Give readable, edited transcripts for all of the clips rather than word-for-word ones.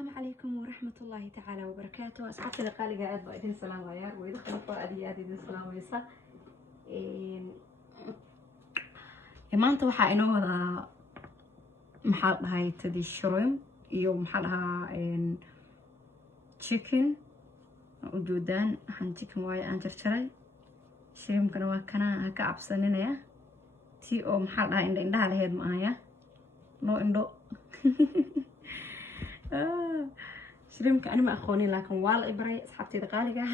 السلام عليكم ورحمة الله تعالى وبركاته. أصحابي دقالي قاعد بأيدين سلام غيار ويدخل فؤادي أدين سلام ويسا maanta waxaa inoo wada maxaa dhahay tadi shrimp iyo maxaa dhahaa chicken ujeedaan waxaan chicken waaye aan jarjaray shrimpkana waa kana ha ka cabsaninaya tii oo maxaa dhahay indhaha lahayd ma ahaya no indho shrimpka ani ma aqoonin laakiin waa la ibaray asxaabtayda qaaliga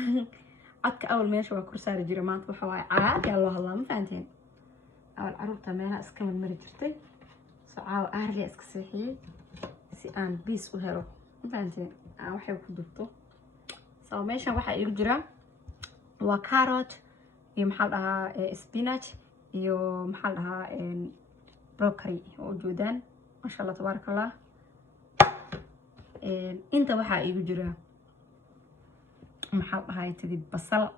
codka awal meesha waa kor saari jiray maanta waxa waaye caadi aa loo hadlaa ma fahanteen أول عروضة مانا اسكمل مري جرتي سعاو أهلي اسك سيحي سي آن بيس وهرو فهمتين وحي وكدبتو سو ميشان وحا يجرى وكاروت يو محلها سبيناتش يو محلها بروكري وجودان ما شاء الله تبارك الله انت وحا يجرى محلها يتدي بصل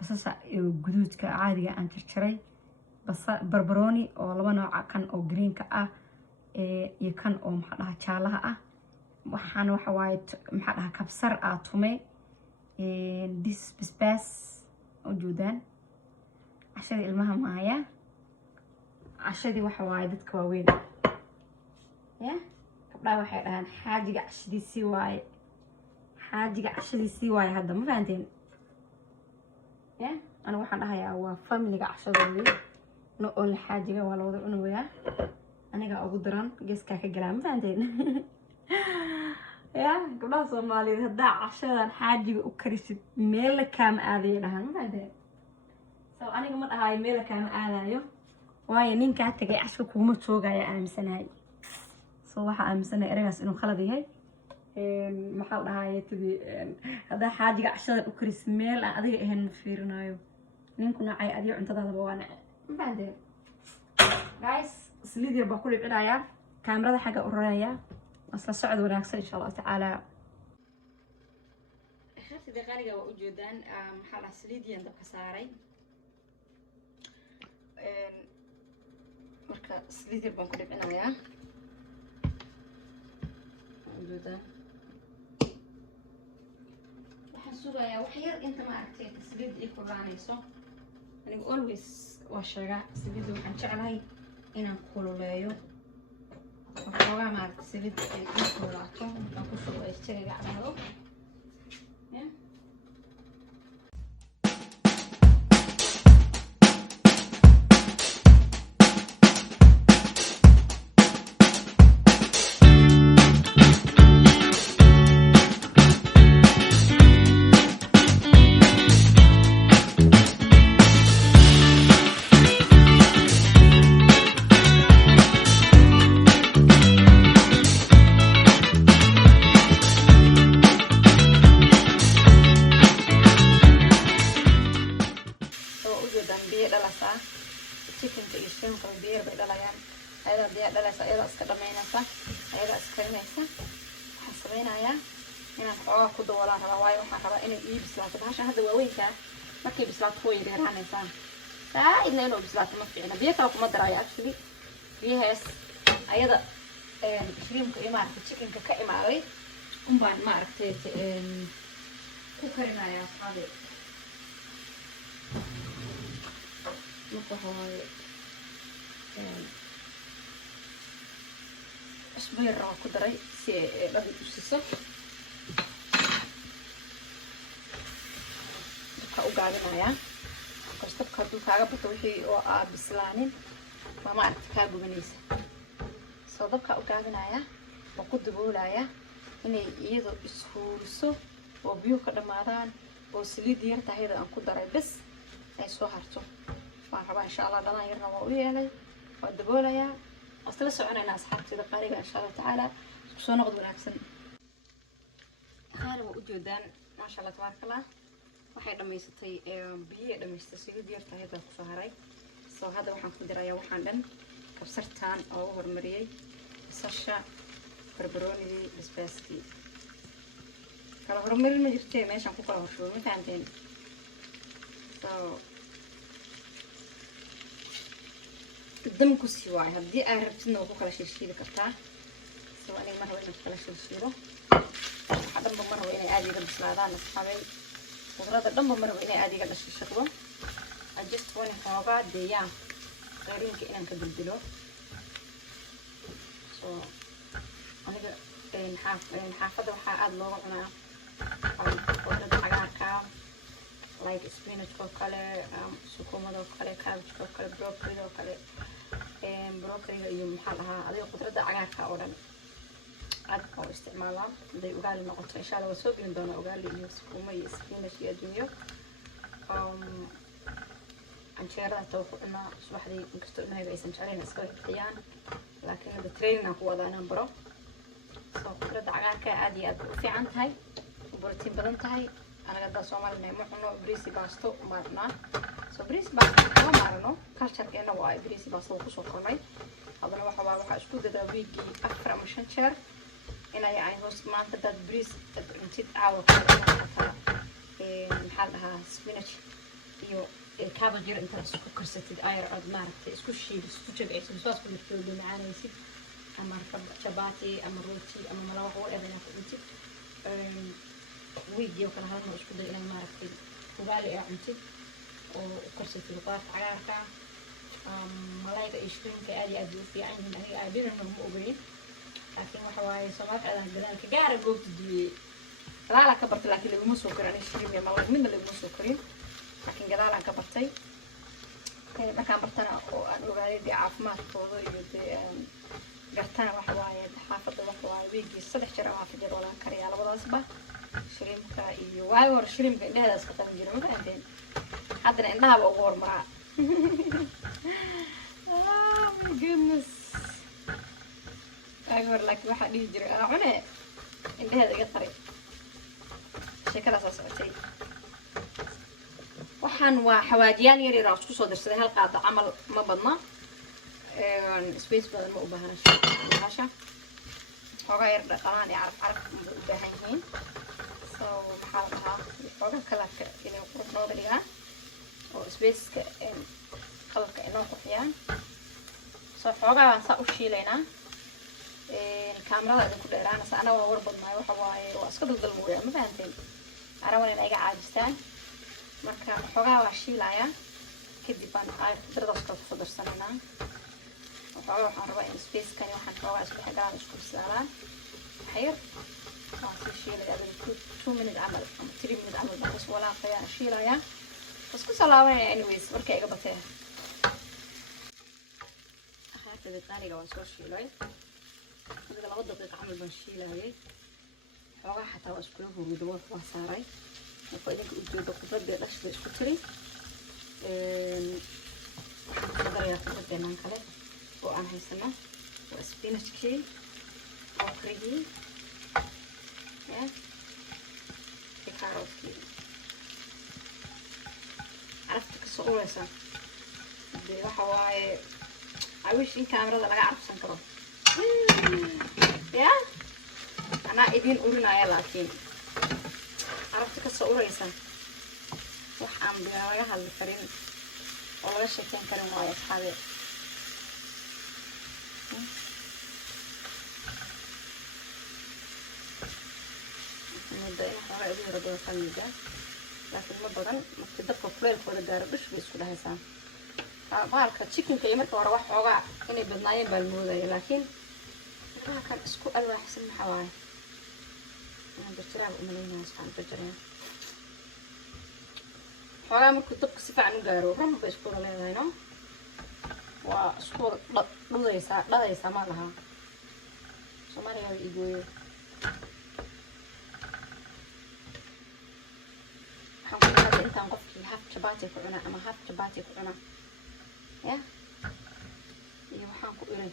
بصل جدودك عادي عن جرشري بس بربروني oo laba nooc kan oo green ka ah iyo kan oo maxaa dhaha jaalaha ah waxaan waxa waaye maxaa dhaha kabsar ah tumay this bisbas ujeedaan ashadi ilmaha maaya ashadi waxa waaye dadka waaweyn ya gabdhaha waxay dhahaan xaajiga ashadiisii waaye xaajiga ashadiisii waaye hadda ma fahanteen ya ana waxaan dhahayaa waa family-ga ashadooda no only حاجة ولا وضع أنا وياه أنا قاعد أقدران جس كاك كلام فهمتين يا قبل صومالي هدا عشان حاجة وكريس ميل كام آذي لهن فهمتين سو أنا كمان هاي ميل كام آذيو واي نين كات جاي عشوك ومتوجع يا أم سنة صراحة أم سنة إرجس إنه خلدي هاي محل هاي تبي هدا حاجة عشان وكريس ميل أذي هن فيرنايو نين كنا عاي أذي عند هذا بوانا بعدين guys سليدي بقول بعدايا كاميرا حاجة أورانيا أصلا صعد وناكسر إن شاء الله تعالى أخذت دقائق ووجودان محل سليدي عند قصاري مركا سليدي بقول بعدايا وجودان وحسوا يا وحير أنت ما أكتيت سليدي يكون رانيسو أنا always واشرع سليد وحن شعلي إن كلولايو وحوجا مع سليد كلولاته ناكل شو اشتري على chicken iyo shrimp beer bay dhalayaan ayada biyo dhalaysa ayada iska dhameynaysa ayada iska karinaysa waxaan sameynayaa inaan xoogaa ku daboolaan rabaa waayo waxaan rabaa inay ii bislaato bahasha hadda waaweynka markay bislaato way yaryaraanaysaan saaidna inuu bislaato ma fiicna biyo kale kuma daraayo actually biyahaas ayada shrimpka iyo maaragtay chickenka ka imaaday unbaan maaragtay ku karinayaa asxaabi وهاي اسمه الراء كدري سي لبي تسيسه كأوجعنا كرستك كردو كعب بتوحي أو بسلانين ما أعرف كعب بنيسة صدق كأوجعنا وقد بولايا إني يدو يسفورسو وبيو كدماران وسليد يرتاح هذا أن كدري بس أي سوهرتو waxaan إن شاء الله دلنا يرنا ويانا ودبولا يا أصل سعنا ناس حتى دقائق إن شاء الله تعالى شو نقدر نحسن أنا وجودان ما شاء الله تبارك الله واحد لما يستطيع بيه لما يستطيع ديرته هذا الصهري سو هذا وحن قدر يا وحندن كبسرتان أو هرمري سشا بربروني بسباسكي كلا هرمري ما جبتيه ماشي عم كوكا شو ما فهمتين قدام كوسي واي هدي أعرف إنه بكرة شيء كرتا سواء أنا مرة ولا بكرة شيء waxa dhanba ma rabo inay aad iga bislaadaan asxaabay qudrada dhanba ma rabo inay aad iga dhashishaqdo I just want xoogaa deeyaan qeyrinka inaan ka dildilo so aniga xaafadda waxaa aad looga cunaa qudrada cagaarka like spinach oo kale sukuumada oo kale cabbage oo kale broccoli oo kale broccoli iyo maxaa lahaa adiga qudrada cagaarka oo dhan aad oo isticmaalaa haday ugaali noqoto insha Allah waa soo gelin doonaa ugaali iyo sukuuma iyo spinach iyo adduunyo canjeerada taa ku cunaa subaxdii inkastoo ilmahayga aysan jeclayn iska bixiyaan laakiin hadda training aan ku wadaa inaan baro soo qudrada cagaarka aad iyo aad u fiican tahay borotiin badan tahay anaga hadda Soomaaliya ma cuno bariis baasto ma cunaa soo bariis baasto ma marno culture-keena waa bariis baasto ku soo kornay hadana waxa isku dadaa weekii 4 ama 5 jeer inay ay hoos maanta dad bariis cuntid caawa maxaa lahaa spinach iyo cabbage yar inta isku karsatid ayar aad maaragtay isku shiido isku jabcisid saas ku jirto macaanaysid ama chapati ama rooti ama malawax oo eedana ku cuntid ويديو كان هذا مش كده إلى ما ركض وقالي أنتي وكرسي في القاف عارفة ملايكة يشترون كأدي أدو في عينهم أنا أبين إنهم مؤمنين لكن وحواي سمعت على هذا كجار قلت دي لا كبرت لكن اللي بمسكر أنا شريم يا ملاك من اللي بمسكرين لكن جدال أنا كبرتي ما كان برتنا أنا وقالي دي عفمات فوضى يدي قرتنا وحواي حافظ وحواي بيجي صدق شرا ما في جدول كريه على وضع أصبح شريمك iyo waay war shrimp indhahaas ka tan jiro ma fahanteen hadana indhaha waa ugu hormaraa oh my goodness waay war laakiin waxa dhihi jiray cune indhaheeda iga taray sheekadaas oo socotay waxaan waa xawaajiyaan yar yar oo isku soo dirsaday hal qaado camal ma badna space badan ma u baahna shaqaasha xogaa yar dhaqalaan iyo caraf u baahan yihiin so maxaa lahaa xogaa kalarka inay qurux looga dhigaa oo spaceka kalarka inoo qurxiyaan so xogaa waan saa u shiilaynaa kaamirada idinku dheeraanaysa ana waa war badnaayo waxa waaye waa iska daldal mooyaa ma fahanteen arawan inay iga caajistaan marka xogaa waa shiilayaa kadib baan qudradaas kala kusoo darsanaynaa xogaa waxaan rabaa in spacekani waxaan xogaa isku xidhaan isku saalaan xayr شيء اللي قبل 2 minutes عمل 3 minutes عمل بس ولا قيا شيء لا يا بس كل صلاة anyways وركي قبتها أخاف إذا تاني لو نسوي شيء لاي إذا لو دقيقة عمل بنشيل هاي حوجا حتى وأسكله ودوه وصاري وفايدك أجيب دقيقة بيدش ليش كتري هذا يا أخي بدنا نكله وأنا هيسمع وسبينش كي وكريدي كاروتي عرفت كسؤولسا دي waxa waaye I wish in kaamirada laga arfsan karo ya ana idin urinaya laakiin عرفت كسؤولسا wax aan laga hadli karin oo laga sheekeyn karin waaye asxaabe مدة حوالي أبي ربنا خليجة لكن ما بدن متدقق فلان فوق الدار بش بيسكت هسا بارك تشيكن كيمر كورا واحد حوجا إني بدناين بالموضة لكن أنا كان اسكو ألوان حسن حواي أنا بشتري أملينا أصحاب بشتري حوجا مركو تبقى سفع نجارو رم بيسكت عليها هنا واسكو لا يسا ما لها سماري يقول intaan qofkii haf chapati ku cuna ama haf chapati ku cuna ya iyo waxaan ku irin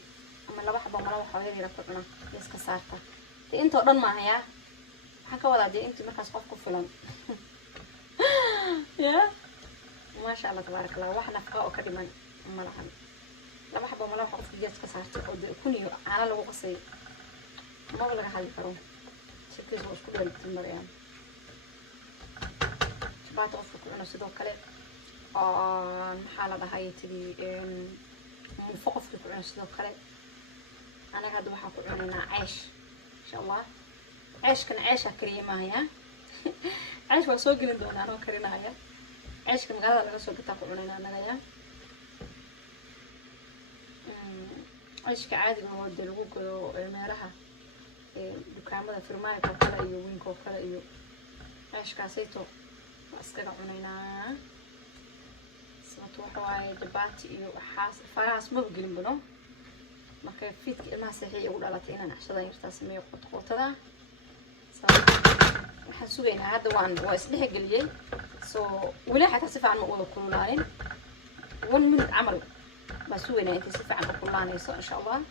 ama laba xabo malawax oo yar ku cuna iska saarta inta oo dhan ma haya waxaan ka wadaa intii markaas qof ku filan ya ma sha Allah tabaarak Allah wax nafqa oo ka dhiman malahan laba xabo malawax qofkii iska saarta oo kuniyo caana lagu qasay ma laga hali karo si kiis oo isku dheelitiran marayaan بعد أفرق أنا سيدو كله حالة هاي تبي من فوق أفرق أنا سيدو كله أنا قاعد بحكي أنا عايش إن شاء الله عيش كان عيشها كريمة هي عيش وسوق لندون أنا كرينايا عيش كان هذا اللي سوق تاكلوننا أنا عيش كعادي ما هو دلوق المالها دكامة فرماي كوكلا إيو وين كوكلا إيو عيش كاسيتو أسكت عنينا سمعت واحد جباتي إيو حاس فراس ما بقولين بنو ما كيفيت ما سحي أقول على تينا نحشة يرتاس مية قط هذا حسوينا هذا وان واسلحق اليوم ولا حتى صفة عن مقولة كلانين من عمل بسوينا أنت صفة عن كلانين إن شاء الله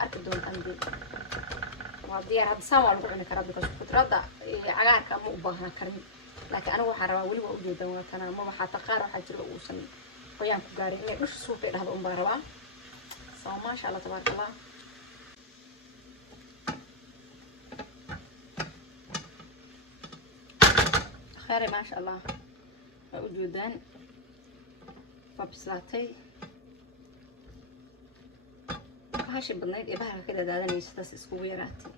أركض دون أندي وهذه هذا سامع لقولنا كربك شوفت ردا عجارك مو بهنا كريم لكن أنا وحرا ولي وأودي دونا أنا ما بحط قارة حتى لو وصل ويان كجاري إني مش سوق هذا أمباروا ما شاء الله تبارك الله خير ما شاء الله وجودان فبسلاتي هاشي بالنيد إبهر كده دادني ستاس اسكويراتي